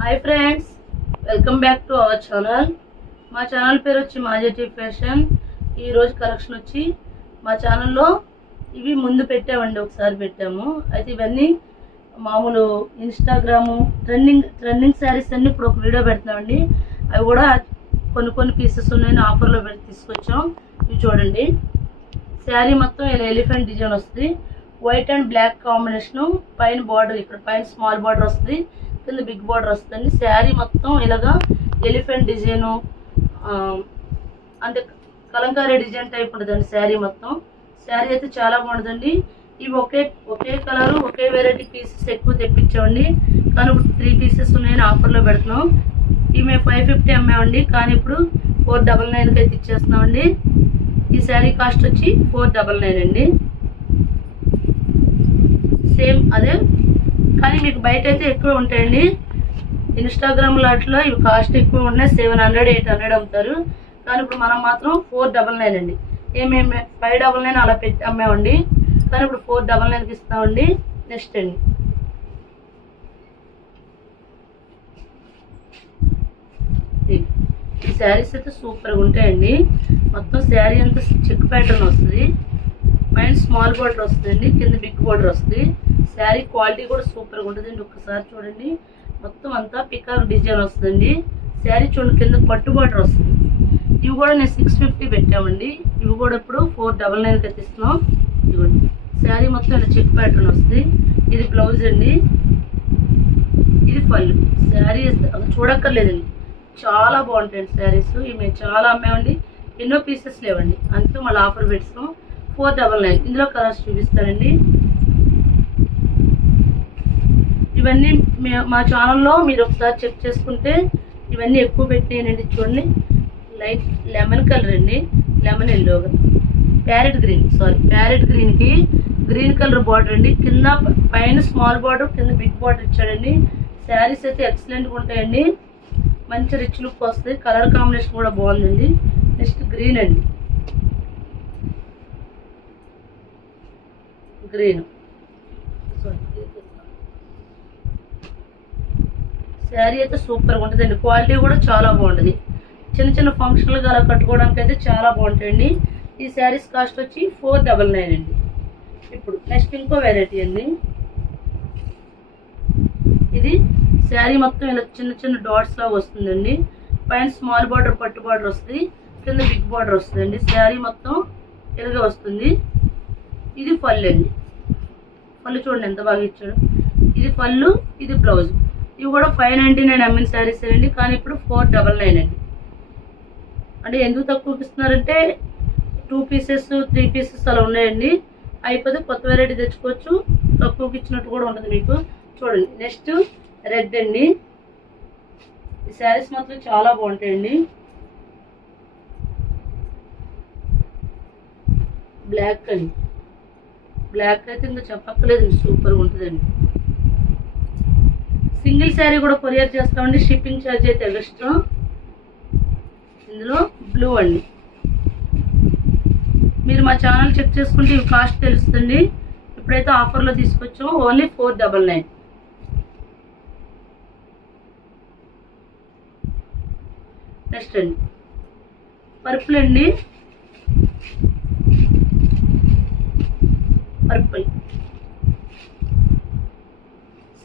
Hi friends, welcome back to our channel. మా channel పేరు వచ్చి మాజెటీ ఫ్యాషన్. ఈరోజు కలెక్షన్ వచ్చి మా ఛానల్లో ఇవి ముందు పెట్టామండి, ఒకసారి పెట్టాము. అయితే ఇవన్నీ మామూలు ఇన్స్టాగ్రాము ట్రెండింగ్ శారీస్ అన్నీ ఇప్పుడు ఒక వీడియో పెడుతున్నామండి. అవి కూడా కొన్ని పీసెస్ ఉన్నాయని ఆఫర్లో పెట్టి తీసుకొచ్చాం. ఇవి చూడండి, శారీ మొత్తం ఇలా ఎలిఫెంట్ డిజైన్ వస్తుంది. White and black combination. పైన బార్డర్, ఇక్కడ పైన స్మాల్ బార్డర్ వస్తుంది, కింద బిగ్ బార్డర్ వస్తుంది. శారీ మొత్తం ఇలాగా ఎలిఫెంట్ డిజైను, అంటే కలంకారీ డిజైన్ టైప్ ఉంటుందండి శారీ మొత్తం. శారీ అయితే చాలా బాగుంటుందండి. ఇవి ఒకే కలరు, ఒకే వెరైటీ పీసెస్ ఎక్కువ తెప్పించామండి. కానీ ఇప్పుడు 3 పీసెస్ ఉన్నాయని ఆఫర్లో పెడుతున్నాం. ఇవి మేము 550 అమ్మామండి, కానీ ఇప్పుడు 499కి అయితే ఇచ్చేస్తున్నామండి. ఈ శారీ కాస్ట్ వచ్చి 499 అండి. సేమ్ అదే, కానీ మీకు బయట అయితే ఎక్కువ ఉంటాయండి. ఇన్స్టాగ్రామ్ లాట్లో ఇవి కాస్ట్ ఎక్కువ ఉన్నాయి, 700, 800 అమ్ముతారు. కానీ ఇప్పుడు మనం మాత్రం 499 అండి. ఏమేమి 599 అలా పెట్టి అమ్మామండి, కానీ ఇప్పుడు 499కి ఇస్తామండి. నెక్స్ట్ అండి, ఈ శారీస్ అయితే సూపర్గా ఉంటాయండి. మొత్తం శారీ అంతా చెక్ ప్యాటర్న్ వస్తుంది. పైన స్మాల్ బార్డర్ వస్తుందండి, కింద బిగ్ బార్డర్ వస్తుంది. శారీ క్వాలిటీ కూడా సూపర్గా ఉంటుందండి. ఒక్కసారి చూడండి, మొత్తం అంతా పికాక్ డిజైన్ వస్తుందండి. శారీ చూడండి, కింద పట్టు బార్డర్ వస్తుంది. ఇవి కూడా నేను 650 పెట్టామండి. ఇవి కూడా ఇప్పుడు 499కి ఎత్తిస్తున్నాం. ఇవ్వండి, శారీ మొత్తం ఇలా చెక్ ప్యాటర్న్ వస్తుంది. ఇది బ్లౌజ్ అండి, ఇది పళ్ళు. శారీ చూడక్కర్లేదండి, చాలా బాగుంటాయండి శారీస్. ఇవి మేము చాలా అమ్మామండి, ఎన్నో పీసెస్ లేవండి. అందుకే మళ్ళీ ఆఫర్ పెట్టున్నాం. 499. ఇందులో కలర్స్ చూపిస్తానండి. ఇవన్నీ మా ఛానల్లో మీరు ఒకసారి చెక్ చేసుకుంటే ఇవన్నీ ఎక్కువ పెట్టినాయండి. చూడండి, లైట్ లెమన్ కలర్ అండి, లెమన్ ఎల్లో, ప్యారెట్ గ్రీన్కి గ్రీన్ కలర్ బార్డర్ అండి. కింద పైన స్మాల్ బార్డర్, కింద బిగ్ బార్డర్ ఇచ్చాడండి. శారీస్ అయితే ఎక్సలెంట్గా ఉంటాయండి, మంచి రిచ్ లుక్ వస్తుంది. కలర్ కాంబినేషన్ కూడా బాగుందండి. నెక్స్ట్ గ్రీన్ అండి, గ్రీన్. శారీ అయితే సూపర్గా ఉంటుందండి, క్వాలిటీ కూడా చాలా బాగుంటుంది. చిన్న ఫంక్షన్లుగా అలా కట్టుకోవడానికి అయితే చాలా బాగుంటాయండి. ఈ శారీస్ కాస్ట్ వచ్చి 499 అండి. ఇప్పుడు నెక్స్ట్ ఇంకో వెరైటీ అండి. ఇది శారీ మొత్తం ఇలా చిన్న డాట్స్ లాగా వస్తుందండి. పైన స్మాల్ బార్డర్, పట్టు బార్డర్ వస్తుంది, కింద బిగ్ బార్డర్ వస్తుందండి. శారీ మొత్తం ఇలాగే వస్తుంది. ఇది పళ్ళు అండి. పళ్ళు చూడండి ఎంత బాగా ఇచ్చాడు. ఇది పళ్ళు, ఇది బ్లౌజ్. ఇవి కూడా 599 అమ్మిన శారీస్ అండి, కానీ ఇప్పుడు 499 అండి. అంటే ఎందుకు తక్కువకి ఇస్తున్నారంటే 2 పీసెస్ 3 పీసెస్ అలా ఉన్నాయండి. అయిపోతే కొత్త వెరైటీ తెచ్చుకోవచ్చు, తక్కువకి ఇచ్చినట్టు కూడా ఉంటుంది మీకు. చూడండి, నెక్స్ట్ రెడ్ అండి. ఈ శారీస్ మాత్రం చాలా బాగుంటాయండి. బ్లాక్ అండి, బ్లాక్ అయితే ఇంకా చెప్పక్కర్లేదండి, సూపర్గా ఉంటుందండి. సింగిల్ శారీ కూడా కొరియర్ చేస్తామండి, షిప్పింగ్ ఛార్జ్ అయితే ఎక్స్ట్రా. ఇందులో బ్లూ అండి. మీరు మా ఛానల్ చెక్ చేసుకుంటే ఇవి కాస్ట్ తెలుస్తుంది. ఇప్పుడైతే ఆఫర్లో తీసుకొచ్చాం, ఓన్లీ 499. నెక్స్ట్ అండి, పర్పుల్ అండి, పర్పుల్.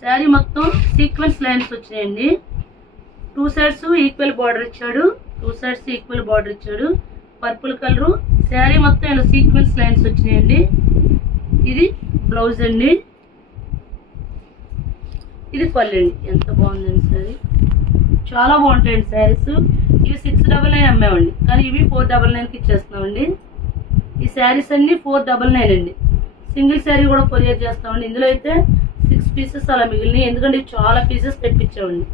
శారీ మొత్తం సీక్వెన్స్ లైన్స్ వచ్చినాయండి. 2 సైడ్స్ ఈక్వల్ బార్డర్ ఇచ్చాడు. Purple colour. శారీ మొత్తం ఇలా సీక్వెన్స్ లైన్స్ వచ్చినాయండి. ఇది బ్లౌజ్ అండి, ఇది పళ్ళు అండి. ఎంత బాగుందండి శారీ, చాలా బాగుంటాయండి శారీస్. ఇవి 699 అమ్మామండి, కానీ ఇవి 499కి ఇచ్చేస్తున్నామండి. ఈ శారీస్ అన్ని 499 అండి. సింగిల్ శారీ కూడా కొరియర్ చేస్తామండి. ఇందులో అయితే 6 పీసెస్ అలా మిగిలినాయి, ఎందుకంటే చాలా పీసెస్ తెప్పించామండి.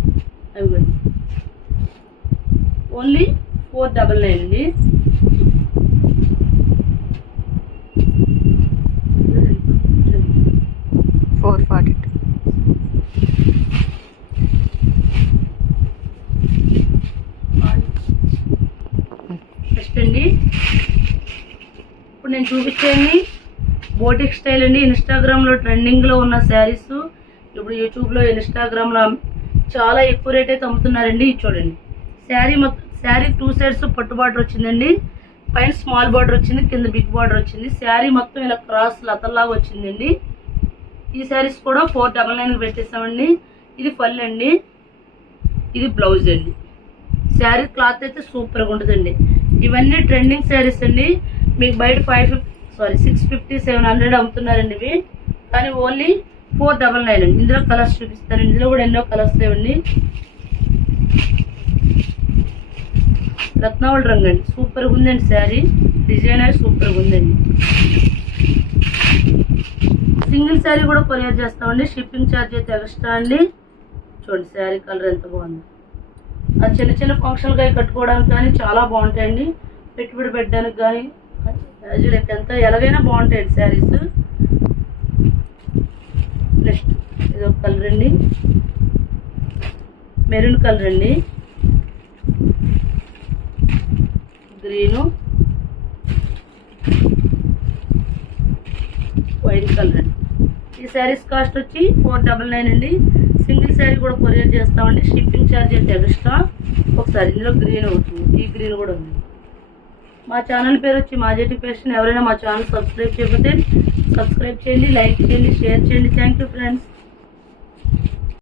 అవి కూడా ఓన్లీ 499 అండి. నెక్స్ట్ అండి, ఇప్పుడు నేను చూపించేది బోటిక్ స్టైల్ అండి. ఇన్స్టాగ్రామ్లో ట్రెండింగ్లో ఉన్న శారీస్ ఇప్పుడు యూట్యూబ్లో ఇన్స్టాగ్రామ్లో చాలా ఎక్కువ రేట్ అయితే అమ్ముతున్నారండి. ఇది చూడండి, శారీ 2 సైడ్స్ పట్టు బార్డర్ వచ్చిందండి. పైన స్మాల్ బార్డర్ వచ్చింది, కింద బిగ్ బార్డర్ వచ్చింది. శారీ మొత్తం ఇలా క్రాస్ లతల్లాగా వచ్చిందండి. ఈ శారీస్ కూడా 499 పెట్టేసామండి. ఇది పళ్ళు అండి, ఇది బ్లౌజ్ అండి. శారీ క్లాత్ అయితే సూపర్గా ఉంటుందండి. ఇవన్నీ ట్రెండింగ్ శారీస్ అండి. మీకు బయట 650 700 అమ్ముతున్నారండి ఇవి, కానీ ఓన్లీ 499 అండి. ఇందులో కలర్స్ చూపిస్తాను. ఇందులో కూడా ఎన్నో కలర్స్ లేవండి. రత్నావళి రంగు అండి, సూపర్గా ఉందండి. శారీ డిజైన్ అయితే సూపర్గా ఉందండి. సింగిల్ శారీ కూడా కొరియర్ చేస్తామండి. షిప్పింగ్ ఛార్జ్ అయితే ఎక్స్ట్రా అండి. చూడండి శారీ కలర్ ఎంత బాగుంది. ఆ చిన్న చిన్న ఫంక్షన్గా కట్టుకోవడానికి కానీ చాలా బాగుంటాయండి. పెట్టుబడి పెట్టడానికి కానీ యాజులకి ఎంత ఎలాగైనా బాగుంటాయండి శారీస్. నెక్స్ట్ ఇది ఒక కలర్ అండి, మెరూన్ కలర్ అండి, గ్రీను, వైట్ కలర్ అండి. ఈ శారీస్ కాస్ట్ వచ్చి 499 అండి. సింగిల్ శారీ కూడా కొరియర్ చేస్తామండి. షిప్పింగ్ ఛార్జ్ అయితే ఎక్స్ట్రా. ఒకసారి ఇందులో గ్రీన్ అవుతుంది, ఈ గ్రీన్ కూడా ఉంది. మా ఛానల్ పేరు వచ్చి మాజెటి ఫ్యాషన్. ఎవరైనా మా ఛానల్ సబ్స్క్రైబ్ చేయకపోతే సబ్స్క్రైబ్ చేయండి, లైక్ చేయండి, షేర్ చేయండి. Thank you friends.